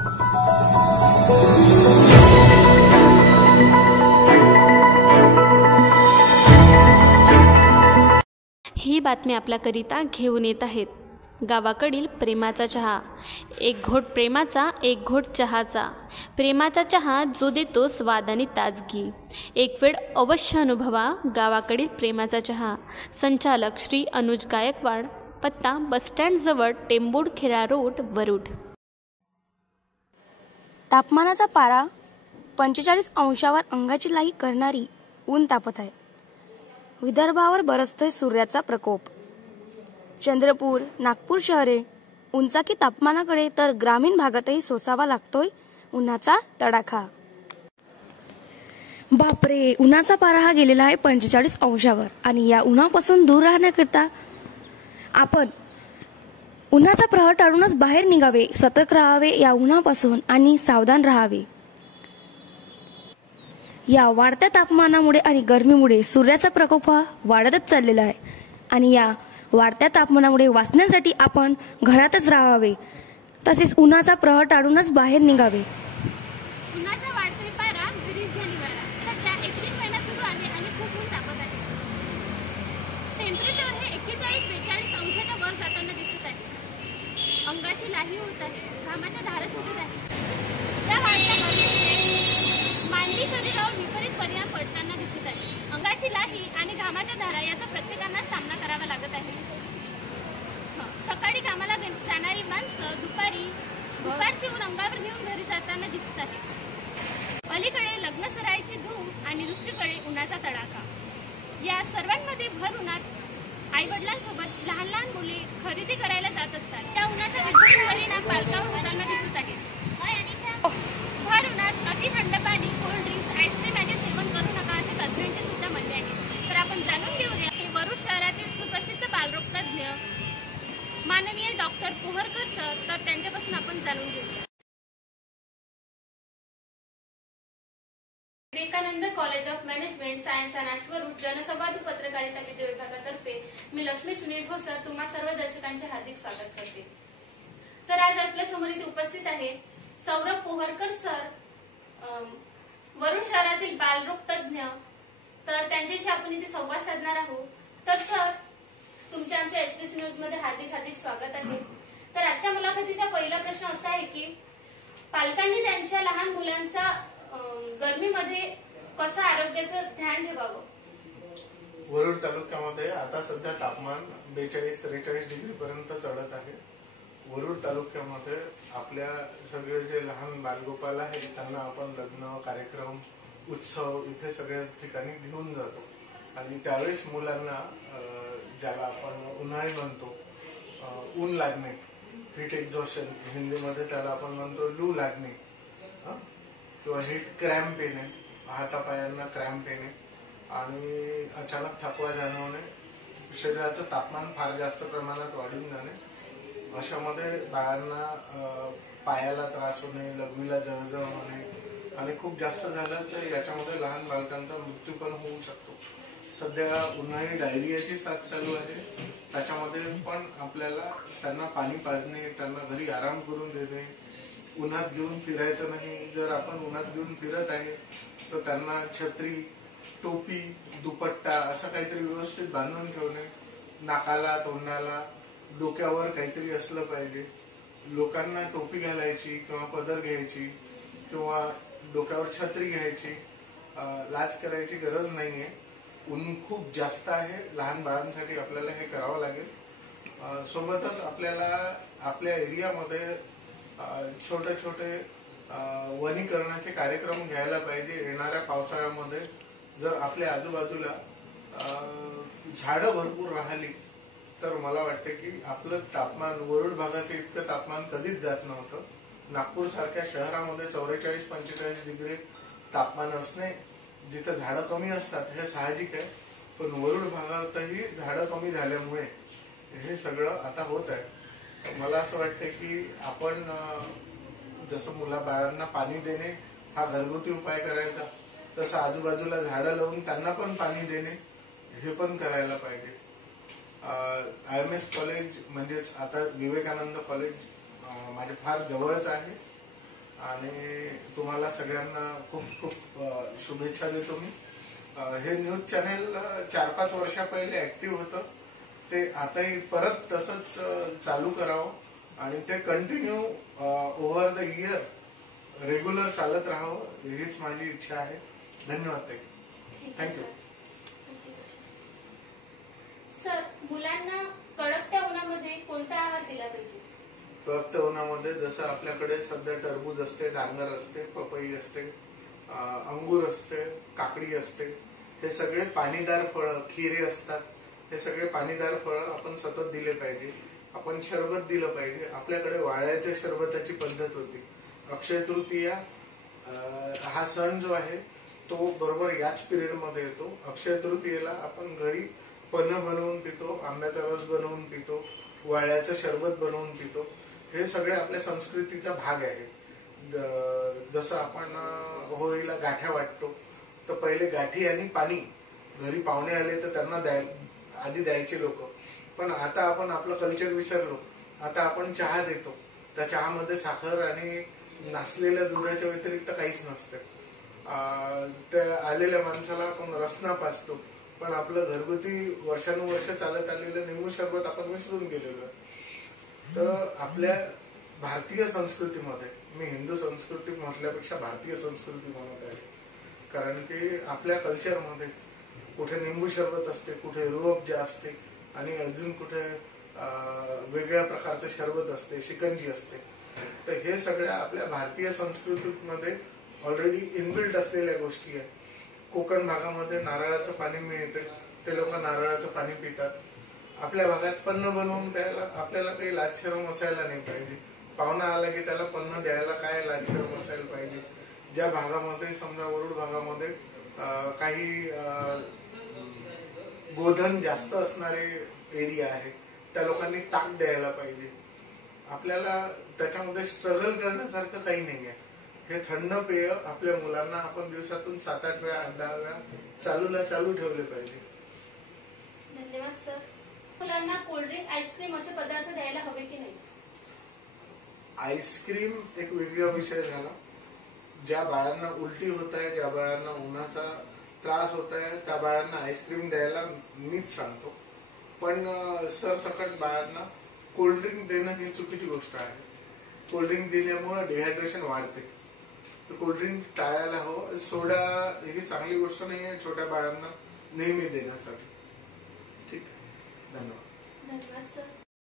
ही बातमी आपल्याकरिता घेऊन येत आहेत गावाकडील प्रेमाचा चहा। एक घोट प्रेमाचा, एक घोट चहाचा। प्रेमाचा चहा जो देतो स्वाद आणि ताजगी। एक वेळ अवश्य अनुभवा गावाकडील प्रेमाचा चहा। संचालक श्री अनुज गायकवाड, पत्ता बसस्टँडजवळ, टेंबूड-खेरा रोड, वरुड। तापमानाचा पारा 45 अंशावर अंगाची लाही करणारी ऊन तापत आहे। विदर्भावर बरसतोय सूर्याचा प्रकोप। चंद्रपूर, नागपूर शहरे उंचाकी तापमानाकडे, तर ग्रामीण भागातही सोसावा लागतोय उन्हाचा तडाखा। बापरे, उन्हाचा पारा हा गेलेला आहे 45 अंशावर आणि या उन्हापासून दूर राहण्याकरिता आपण उन्हाचा प्रवाह टाळूनच बाहेर निघावे, सतर्क राहावे या उन्हापासून आणि सावधान राहावे। या वाढत्या तापमानामुळे आणि गरमीमुळे सूर्याचा प्रकोप हा वाढतच चाललेला आहे आणि या वाढत्या तापमानामुळे वाचण्यासाठी आपण घरातच राहावे, तसेच उन्हाचा प्रवाह टाळूनच बाहेर निघावे। उन्हाचा वाढतोय पारा, घरीच घ्या निवारा। सध्या एप्रिल महिना सुरू आहे आणि खूप ऊन तापत आहे। टेम्परेचर हे 41-42 अंशाच्या वर जाताना दिसत आहे। अंगाची लाही होत आहे, घामाच्या धारा सुटत आहेत। त्या वाढत्या गरमीमुळे मानवी शरीरावर विपरीत परिणाम पडताना दिसत आहे। अंगाची लाही आणि घामाच्या धारा याचा प्रत्येकांना सामना करावा लागत आहे। सकाळी कामाला जाणारी माणसं दुपारची ऊन अंगावर घेऊन घरी जाताना दिसत आहे। अलीकडे लग्न सराईची धूम आणि दुसरीकडे उन्हाचा तडाखा। या सर्वांमध्ये भर उन्हात आई वडिलांसोबत लहान लहान मुले खरेदी करायला जात असतात। त्या उन्हाचा विपरीत परिणाम पालकांवर होताना दिसत आहे। भर उन्हात अति थंड पाणी, कोल्ड ड्रिंक्स, आईस्क्रीम याचे सेवन करू नका असे तज्ज्ञांचे सुद्धा म्हणणे आहे। तर आपण जाणून घेऊया हे वरुड शहरातील सुप्रसिद्ध बालरोग तज्ज्ञ माननीय डॉक्टर पोहरकर सर, तर त्यांच्यापासून आपण जाणून घेऊया। Vivekananda college of management science and arts Warud जनसंवाद पत्रकारिता विद्या विभागातर्फे मी लक्ष्मी सुनील घोसर तुम्हा सर्व दर्शकांचे हार्दिक स्वागत करते। तर आज आपल्या समोर इथे उपस्थित आहे सौरभ पोहरकर सर, वरुड शहरातील बालरोग तज्ज्ञ। तर त्यांच्याशी आपण इथे संवाद साधणार आहोत। तर सर, तुमच्या आमच्या एसवीसी न्यूज मध्ये हार्दिक स्वागत आहे। तर आजच्या मुलाखतीचा पहिला प्रश्न असा आहे की पालकांनी त्यांच्या लहान मुलांचा गर्मीमध्ये कसं आरोग्याचं ध्यान ठेवावं? वरुड तालुक्यामध्ये आता सध्या तापमान 42-43 डिग्री पर्यंत चढत आहे। वरुड तालुक्यामध्ये आपल्या सगळे जे लहान बालगोपाल आहेत त्यांना आपण लग्न, कार्यक्रम, उत्सव इथे सगळ्या ठिकाणी घेऊन जातो आणि त्यावेळेस मुलांना ज्याला आपण उन्हाळी म्हणतो, ऊन लागणे, हीट एक्झॉशन हिंदीमध्ये त्याला आपण म्हणतो लू लागणे किंवा हीट क्रॅम्प येणे, हातापायांना क्रॅम्प येणे आणि अचानक थकवा जाणवणे, शरीराचं तापमान फार जास्त प्रमाणात वाढून जाणे, अशामध्ये बाळांना पायाला त्रास होणे, लघवीला जळजळ होणे आणि खूप जास्त झालं तर याच्यामध्ये लहान बालकांचा मृत्यू पण होऊ शकतो। सध्या उन्हाळी डायरियाची साथ चालू आहे, त्याच्यामध्ये पण आपल्याला त्यांना पाणी पाजणे, त्यांना घरी आराम करून देणे, उन्हात घेऊन फिरायचं नाही। जर आपण उन्हात घेऊन फिरत आहे तर त्यांना छत्री, टोपी, दुपट्टा असं काहीतरी व्यवस्थित बांधून ठेवणे, नाकाला, तोंडाला, डोक्यावर काहीतरी असलं पाहिजे। लोकांना टोपी घालायची किंवा पदर घ्यायची किंवा डोक्यावर छत्री घ्यायची, लाज करायची गरज नाहीये। ऊन खूप जास्त आहे, लहान बाळांसाठी आपल्याला हे करावं लागेल। सोबतच आपल्याला आपल्या एरियामध्ये छोटे छोटे वनीकरणाचे कार्यक्रम घ्यायला पाहिजे। येणाऱ्या पावसाळ्यामध्ये जर आपल्या आजूबाजूला झाडं भरपूर राहिली तर मला वाटतं की आपलं तापमान, वरुड भागाचं इतकं तापमान कधीच जात नव्हतं। नागपूर सारख्या शहरामध्ये 44-45 डिग्री तापमान असणे, जिथे झाडं कमी असतात हे साहजिक आहे, पण वरुड भागातही झाडं कमी झाल्यामुळे हे सगळं आता होत आहे। मला असं वाटतं की आपण जसं बाळांना पाणी देणे हा घरगुती उपाय करायचा, तसं आजूबाजूला झाडं लावून त्यांना पण पाणी देणे हे पण करायला पाहिजे। IMS कॉलेज म्हणजेच आता विवेकानंद कॉलेज माझ्या फार जवळच आहे आणि तुम्हाला सगळ्यांना खूप खूप शुभेच्छा देतो मी. हे न्यूज चॅनेल 4-5 वर्षा पहिले ऍक्टिव्ह होतं, ते आताही परत तसंच चालू करावं आणि ते continue over the year regular चालत राहावं हीच माझी इच्छा आहे. धन्यवाद ताई. थँक्यू. सर, मुलांना कडकत्या उन्हामध्ये कोणता आहार दिला पाहिजे? कडकत्या उन्हामध्ये जसं आपल्याकडे सध्या टरबूज असते, डांगर असते, पपई असते, अंगूर असते, काकडी असते, हे सगळे पाणीदार फळं, खिरे असतात, हे सगळे पाणीदार फळं आपण सतत दिले पाहिजे. आपण शरबत दिलं पाहिजे. आपल्याकडे वाळ्याच्या शरबताची पद्धत होती. अक्षय तृतीया हा सण जो आहे तो बरोबर याच पिरियड मध्ये येतो. अक्षय तृतीयेला आपण घरी पन्ह बनवून पितो, आंब्याचा रस बनवून पितो, वाळ्याचं शरबत बनवून पितो. हे सगळे आपल्या संस्कृतीचा भाग आहे. जसं आपण होळीला गाठ्या वाटतो, तर पहिले गाठी आणि पाणी, घरी पाहुणे आले तर त्यांना आधी द्यायचे लोक. पण आता आपण आपलं कल्चर विसरलो. आता आपण चहा देतो, त्या चहामध्ये साखर आणि नासलेल्या दुधाच्या व्यतिरिक्त काहीच नसतं. त्या आलेल्या माणसाला आपण रसना पाजतो, पण आपलं घरगुती वर्षानुवर्ष चालत आलेलं निंबू सरबत आपण विसरून गेलेलो. तर आपल्या भारतीय संस्कृतीमध्ये, मी हिंदू संस्कृती म्हटल्यापेक्षा भारतीय संस्कृती म्हणत आहे, कारण की आपल्या कल्चरमध्ये कुठे निंबू सरबत असते, कुठे रूअफजा असते आणि अजून कुठे वेगळ्या प्रकारचं शरबत असते, शिकंजी असते. तर हे सगळ्या आपल्या भारतीय संस्कृतीमध्ये ऑलरेडी इनबिल्ट असलेल्या गोष्टी आहेत. कोकण भागामध्ये नारळाचं पाणी मिळते, ते लोक नारळाचं पाणी पितात. आपल्या भागात पन्ह बनवून प्यायला आपल्याला काही लाजशरम असायला नाही पाहिजे. पाहुणा आला की त्याला पन्ह द्यायला काय लाजशरम असायला पाहिजे. ज्या भागामध्ये समजा वरुड भागामध्ये काही गोधन जास्त असणारे एरिया आहे, त्या लोकांनी ताक द्यायला पाहिजे. आपल्याला त्याच्यामध्ये स्ट्रगल करण्यासारखं काही नाही आहे. हे थंड पेय आपल्या मुलांना आपण दिवसातून 7-8 वेळा 10 वेळा चालू ठेवले पाहिजे. धन्यवाद सर. मुलांना कोल्ड्रिंक, आईस्क्रीम असे पदार्थ द्यायला हवे की नाही? आईस्क्रीम एक वेगळा विषय झाला. ज्या बाळांना उलटी होत आहे, ज्या बाळांना उन्हाचा त्रास होत आहे, त्या बाळांना आईस्क्रीम द्यायला मीच सांगतो. पण सरसकट बाळांना कोल्ड्रिंक देणं ही चुकीची गोष्ट आहे. कोल्ड्रिंक दिल्यामुळे डिहायड्रेशन वाढते, तर कोल्ड्रिंक टाळायला हवं. सोडा ही चांगली गोष्ट नाही आहे छोट्या बाळांना नेहमी देण्यासाठी. ठीक, धन्यवाद. धन्यवाद सर.